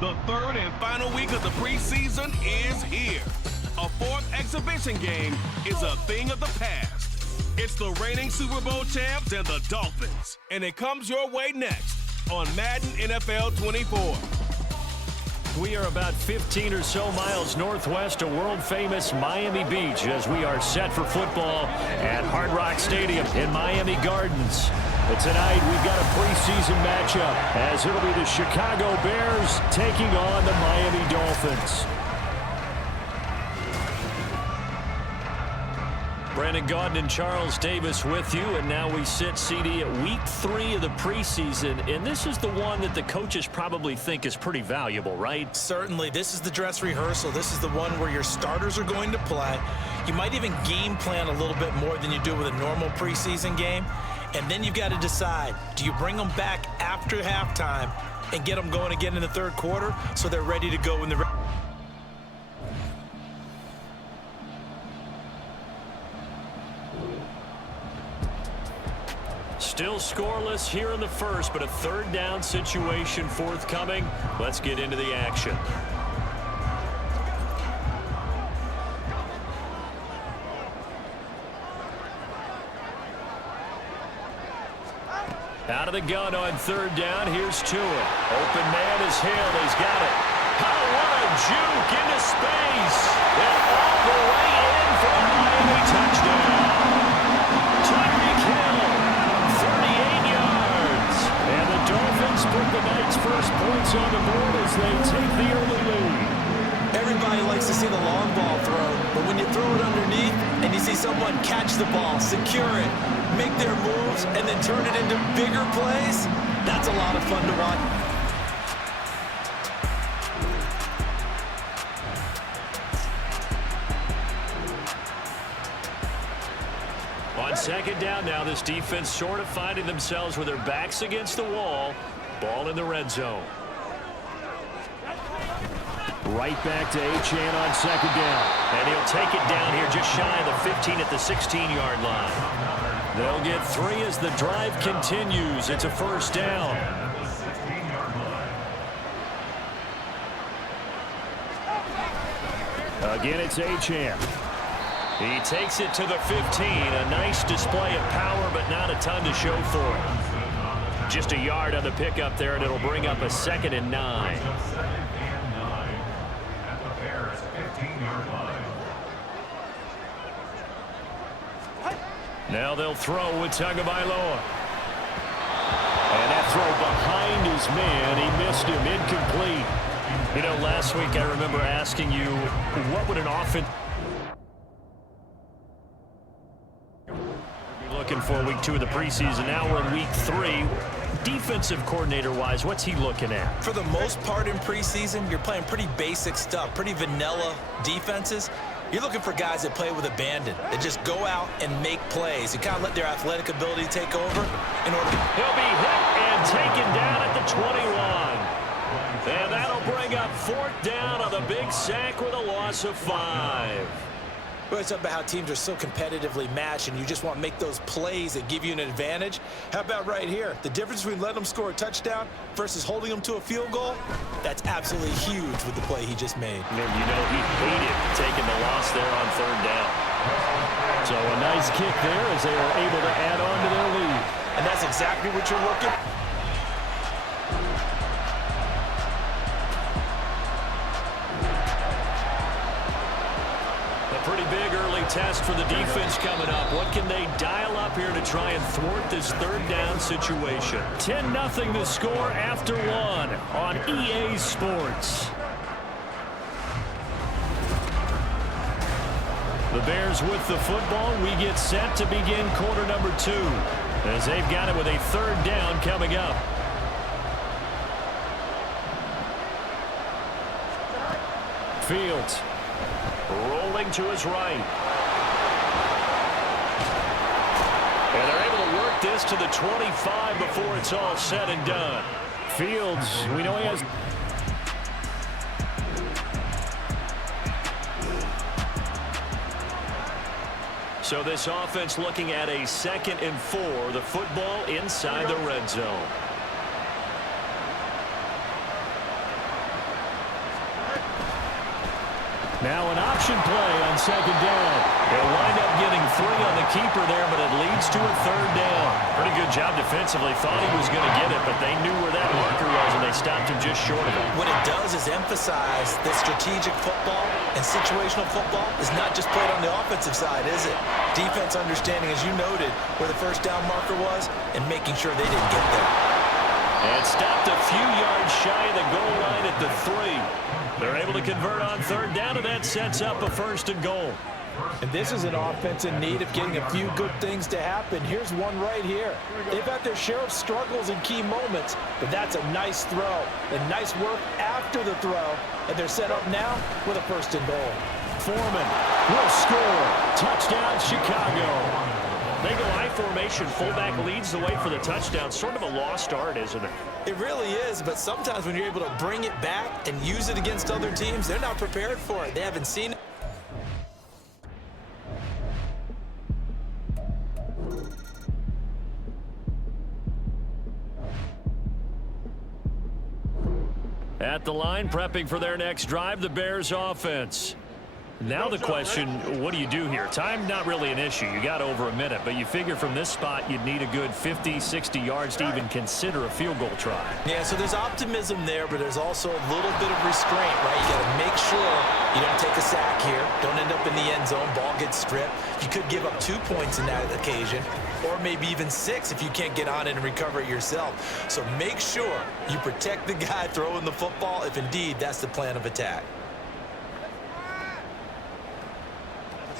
The third and final week of the preseason is here. A fourth exhibition game is a thing of the past. It's the reigning Super Bowl champs and the Dolphins. And it comes your way next on Madden NFL 24. We are about 15 or so miles northwest of world-famous Miami Beach as we are set for football at Hard Rock Stadium in Miami Gardens. But tonight we've got a preseason matchup as it'll be the Chicago Bears taking on the Miami Dolphins. Brandon Gaudin and Charles Davis with you, and now we sit, CD, at week 3 of the preseason, and this is the one that the coaches probably think is pretty valuable, right? Certainly. This is the dress rehearsal. This is the one where your starters are going to play. You might even game plan a little bit more than you do with a normal preseason game, and then you've got to decide, do you bring them back after halftime and get them going again in the third quarter so they're ready to go in the Still scoreless here in the first, but a third down situation forthcoming. Let's get into the action. Out of the gun on third down. Here's Tua. Open man is Hill. He's got it. Oh, what a juke into space. And all the way in for a Miami touchdown. Tyreek Hill. 38 yards. And the Dolphins put the night's first points on the board as they take the early lead. Everybody likes to see the long ball throw, but when you throw it underneath and you see someone catch the ball, secure it, make their moves, and then turn it into bigger plays, that's a lot of fun to watch. On second down now, this defense sort of finding themselves with their backs against the wall. Ball in the red zone. Right back to Achane on second down. And he'll take it down here just shy of the 15 at the 16-yard line. They'll get 3 as the drive continues. It's a first down. Again, it's Achane. He takes it to the 15. A nice display of power, but not a ton to show for it. Just a yard on the pickup there, and it'll bring up a 2nd and 9. Now they'll throw with Tagovailoa. And that throw behind his man. He missed him, incomplete. You know, last week I remember asking you, what would an offense be looking for week 2 of the preseason? Now we're in week 3. Defensive coordinator-wise, what's he looking at? For the most part in preseason, you're playing pretty basic stuff, pretty vanilla defenses. You're looking for guys that play with abandon, that just go out and make plays and kind of let their athletic ability take over in order. He'll be hit and taken down at the 21. And that'll bring up 4th down on the big sack with a loss of 5. We always talk about how teams are so competitively matched and you just want to make those plays that give you an advantage. How about right here? The difference between letting them score a touchdown versus holding them to a field goal, that's absolutely huge with the play he just made. And you know he hated taking the loss there on 3rd down. So a nice kick there as they are able to add on to their lead. And that's exactly what you're looking for. Pretty big early test for the defense coming up. What can they dial up here to try and thwart this 3rd down situation? 10-0 the score after 1 on EA Sports. The Bears with the football. We get set to begin quarter number 2 as they've got it with a 3rd down coming up. Fields. Rolling to his right. And they're able to work this to the 25 before it's all said and done. Fields, we know he has... So this offense looking at a 2nd and 4. The football inside the red zone. Now an option play on second down. They'll wind up getting 3 on the keeper there, but it leads to a third down. Pretty good job defensively. Thought he was going to get it, but they knew where that marker was, and they stopped him just short of it. What it does is emphasize that strategic football and situational football is not just played on the offensive side, is it? Defense understanding, as you noted, where the first down marker was and making sure they didn't get there. And stopped a few yards shy of the goal line at the 3. They're able to convert on third down, and that sets up a 1st and goal. And this is an offense in need of getting a few good things to happen. Here's one right here. They've had their share of struggles in key moments, but that's a nice throw and nice work after the throw. And they're set up now with a 1st and goal. Foreman will score. Touchdown, Chicago. They go I formation. Fullback leads the way for the touchdown. Sort of a lost art, isn't it? It really is, but sometimes when you're able to bring it back and use it against other teams, they're not prepared for it. They haven't seen it. At the line, prepping for their next drive, the Bears offense. Now the question, what do you do here? Time, not really an issue. You got over a minute, but you figure from this spot you'd need a good 50, 60 yards to even consider a field goal try. Yeah, so there's optimism there, but there's also a little bit of restraint, right? You got to make sure you don't take a sack here. Don't end up in the end zone. Ball gets stripped. You could give up 2 points in that occasion, or maybe even 6 if you can't get on it and recover it yourself. So make sure you protect the guy throwing the football if indeed that's the plan of attack.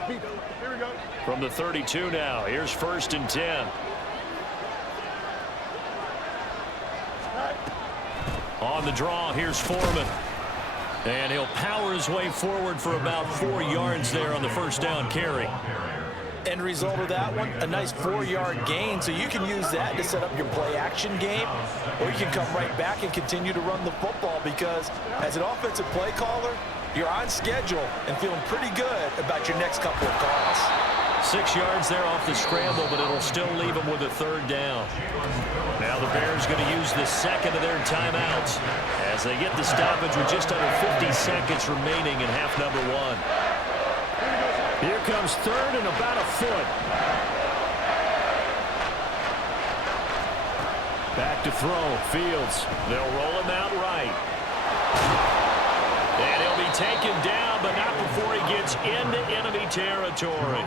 Here we go. From the 32 now, here's 1st and 10. On the draw, here's Foreman. And he'll power his way forward for about 4 yards there on the 1st down carry. End result of that one, a nice 4-yard gain, so you can use that to set up your play-action game, or you can come right back and continue to run the football because as an offensive play caller, you're on schedule and feeling pretty good about your next couple of calls. 6 yards there off the scramble, but it'll still leave them with a 3rd down. Now the Bears going to use the 2nd of their timeouts as they get the stoppage with just under 50 seconds remaining in half number 1. Here comes 3rd and about a foot. Back to throw. Fields. They'll roll him out right. And he'll be taken down, but not before he gets into enemy territory.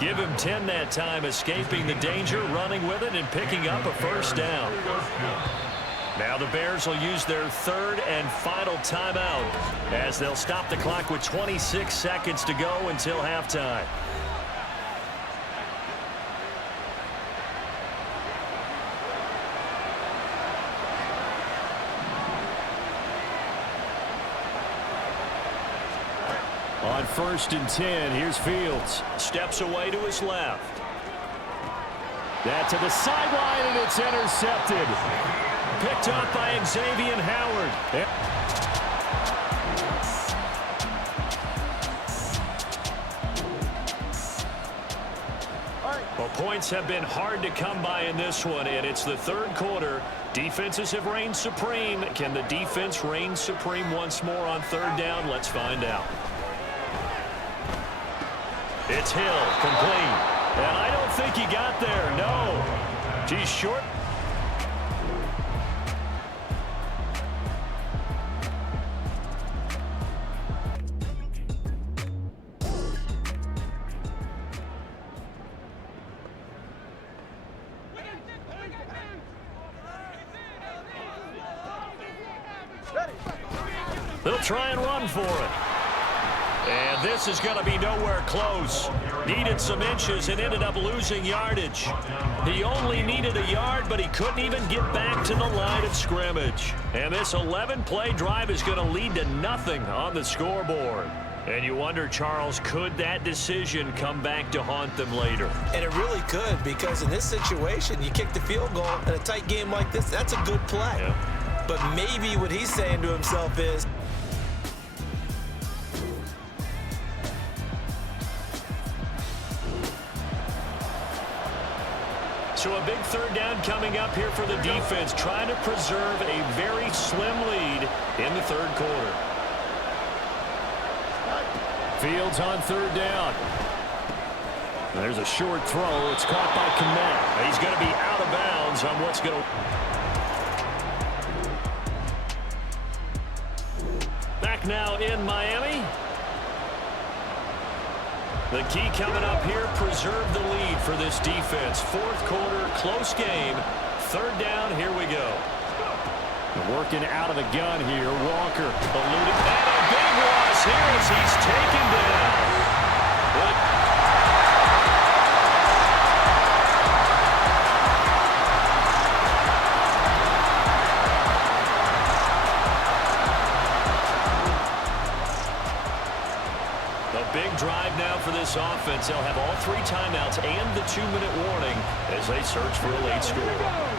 Give him 10 that time, escaping the danger, running with it, and picking up a 1st down. Now the Bears will use their 3rd and final timeout as they'll stop the clock with 26 seconds to go until halftime. On 1st and 10, here's Fields. Steps away to his left. That to the sideline, and it's intercepted. Picked up by Xavier Howard. Well, points have been hard to come by in this one, and it's the 3rd quarter. Defenses have reigned supreme. Can the defense reign supreme once more on 3rd down? Let's find out. It's Hill, complete. And I don't think he got there, no. He's short. They'll try and run for it. And this is going to be nowhere close. Needed some inches and ended up losing yardage. He only needed a yard, but he couldn't even get back to the line of scrimmage. And this 11-play drive is going to lead to nothing on the scoreboard. And you wonder, Charles, could that decision come back to haunt them later? And it really could, because in this situation, you kick the field goal in a tight game like this, that's a good play. Yeah. But maybe what he's saying to himself is, so a big 3rd down coming up here for the defense, trying to preserve a very slim lead in the 3rd quarter. Fields on third down. There's a short throw. It's caught by Kmet. He's going to be out of bounds on what's going to... Back now in Miami. The key coming up here, preserve the lead for this defense. Fourth quarter, close game. Third down, here we go. Working out of the gun here, Walker eluded. And a big loss here as he's taken down. A big drive now for this offense. They'll have all 3 timeouts and the 2-minute warning as they search for a late score.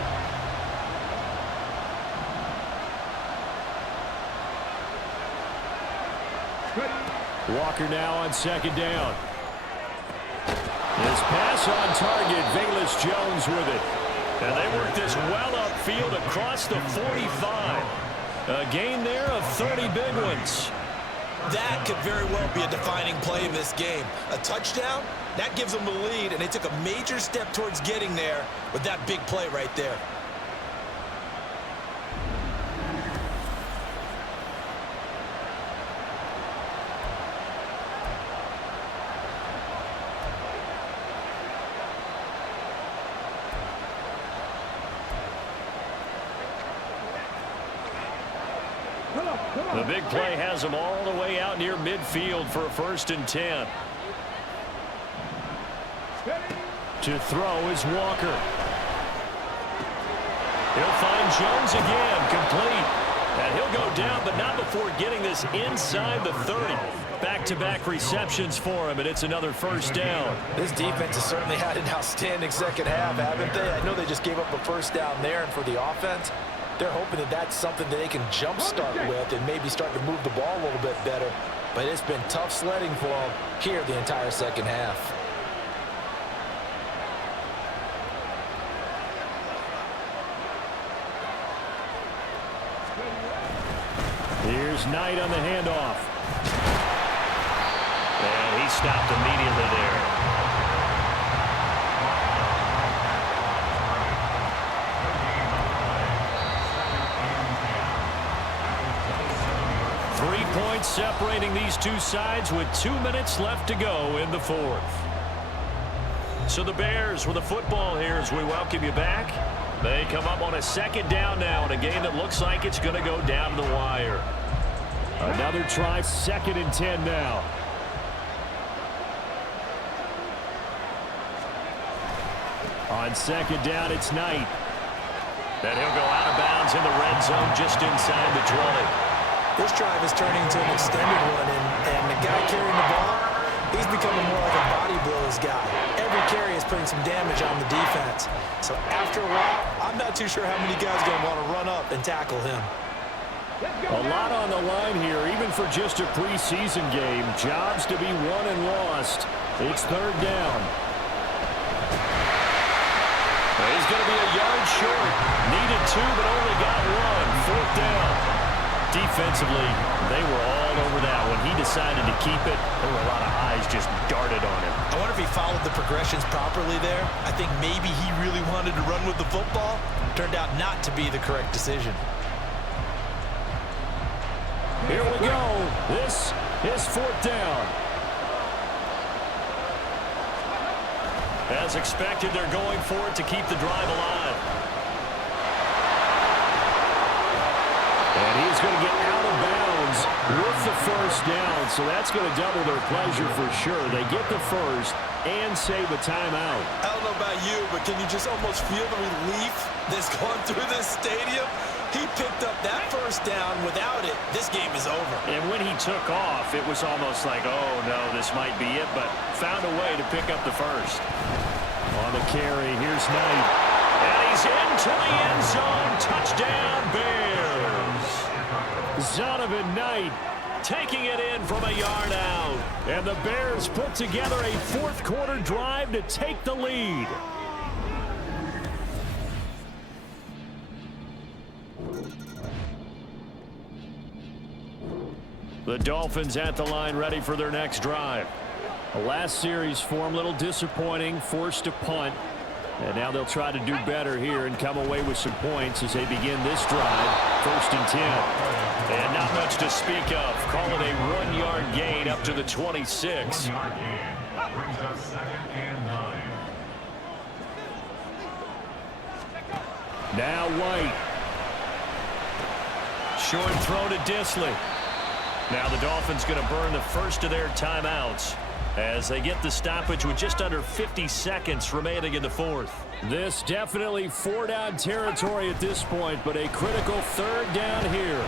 Walker now on second down. His pass on target, Velus Jones with it. And they work this well upfield across the 45. A gain there of 30 big ones. That could very well be a defining play in this game. A touchdown, that gives them the lead, and they took a major step towards getting there with that big play right there. The big play has them all the way out near midfield for a 1st and 10. To throw is Walker. He'll find Jones again, complete. And he'll go down, but not before getting this inside the 30. Back-to-back receptions for him, and it's another 1st down. This defense has certainly had an outstanding second half, haven't they? I know they just gave up a 1st down there, and for the offense, they're hoping that that's something that they can jumpstart with and maybe start to move the ball a little bit better. But it's been tough sledding for them here the entire second half. Here's Knight on the handoff. And he stopped immediately there. Points separating these two sides with 2 minutes left to go in the 4th. So the Bears with the football here as we welcome you back. They come up on a 2nd down now in a game that looks like it's going to go down the wire. Another try, 2nd and 10 now. On 2nd down, it's Knight. And he'll go out of bounds in the red zone just inside the 20. This drive is turning into an extended one, and the guy carrying the ball, he's becoming more like a body blows guy. Every carry is putting some damage on the defense. So after a while, I'm not too sure how many guys are going to want to run up and tackle him. A lot on the line here, even for just a preseason game. Jobs to be won and lost. It's 3rd down. He's going to be a yard short. Needed 2, but only got 1. 4th down. Defensively, they were all over that. When he decided to keep it, there were a lot of eyes just darted on him. I wonder if he followed the progressions properly there. I think maybe he really wanted to run with the football. Turned out not to be the correct decision. Here we go. This is 4th down. As expected, they're going for it to keep the drive alive. And he's going to get out of bounds with the 1st down, so that's going to double their pleasure for sure. They get the 1st and save a timeout. I don't know about you, but can you just almost feel the relief that's going through this stadium? He picked up that 1st down. Without it, this game is over. And when he took off, it was almost like, oh, no, this might be it, but found a way to pick up the 1st. On the carry, here's Knight. And he's into the end zone. Touchdown, Bears. Zonovan Knight taking it in from a yard out. And the Bears put together a 4th quarter drive to take the lead. The Dolphins at the line, ready for their next drive. The last series form, a little disappointing, forced to punt. And now they'll try to do better here and come away with some points as they begin this drive. 1st and 10. And not much to speak of. Call it a 1-yard gain up to the 26. Now White. Short throw to Disley. Now the Dolphins going to burn the first of their timeouts as they get the stoppage with just under 50 seconds remaining in the 4th. This definitely 4-down territory at this point, but a critical 3rd down here.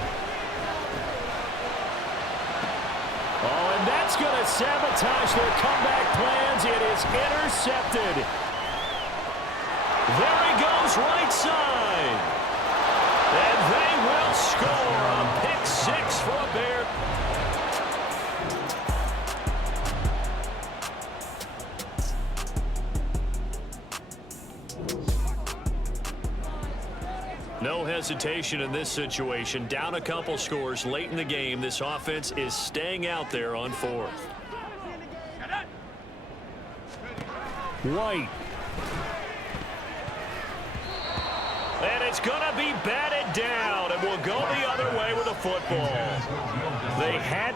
Oh, and that's going to sabotage their comeback plans. It is intercepted. There he goes, right side. And they will score a pick 6 for a Bear. No hesitation in this situation. Down a couple scores late in the game. This offense is staying out there on 4th. White. And it's going to be batted down, and will go the other way with the football. They had...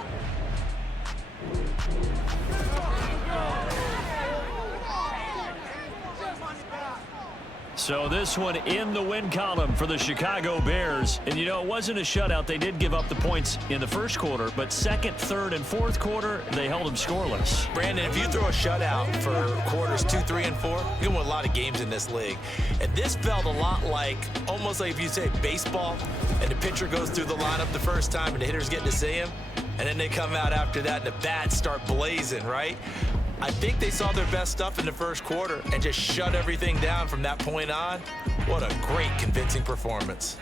So this one in the win column for the Chicago Bears. And, you know, it wasn't a shutout. They did give up the points in the 1st quarter, but 2nd, 3rd, and 4th quarter, they held them scoreless. Brandon, if you throw a shutout for quarters 2, 3, and 4, you're going to win a lot of games in this league. And this felt a lot like, almost like if you say baseball, and the pitcher goes through the lineup the first time, and the hitters get to see him, and then they come out after that, and the bats start blazing, right? I think they saw their best stuff in the 1st quarter and just shut everything down from that point on. What a great, convincing performance.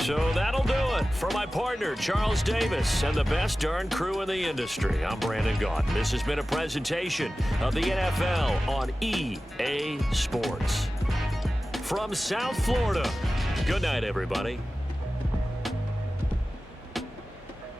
So that'll do it for my partner, Charles Davis, and the best darn crew in the industry. I'm Brandon Gaudin. This has been a presentation of the NFL on EA Sports. From South Florida, good night, everybody.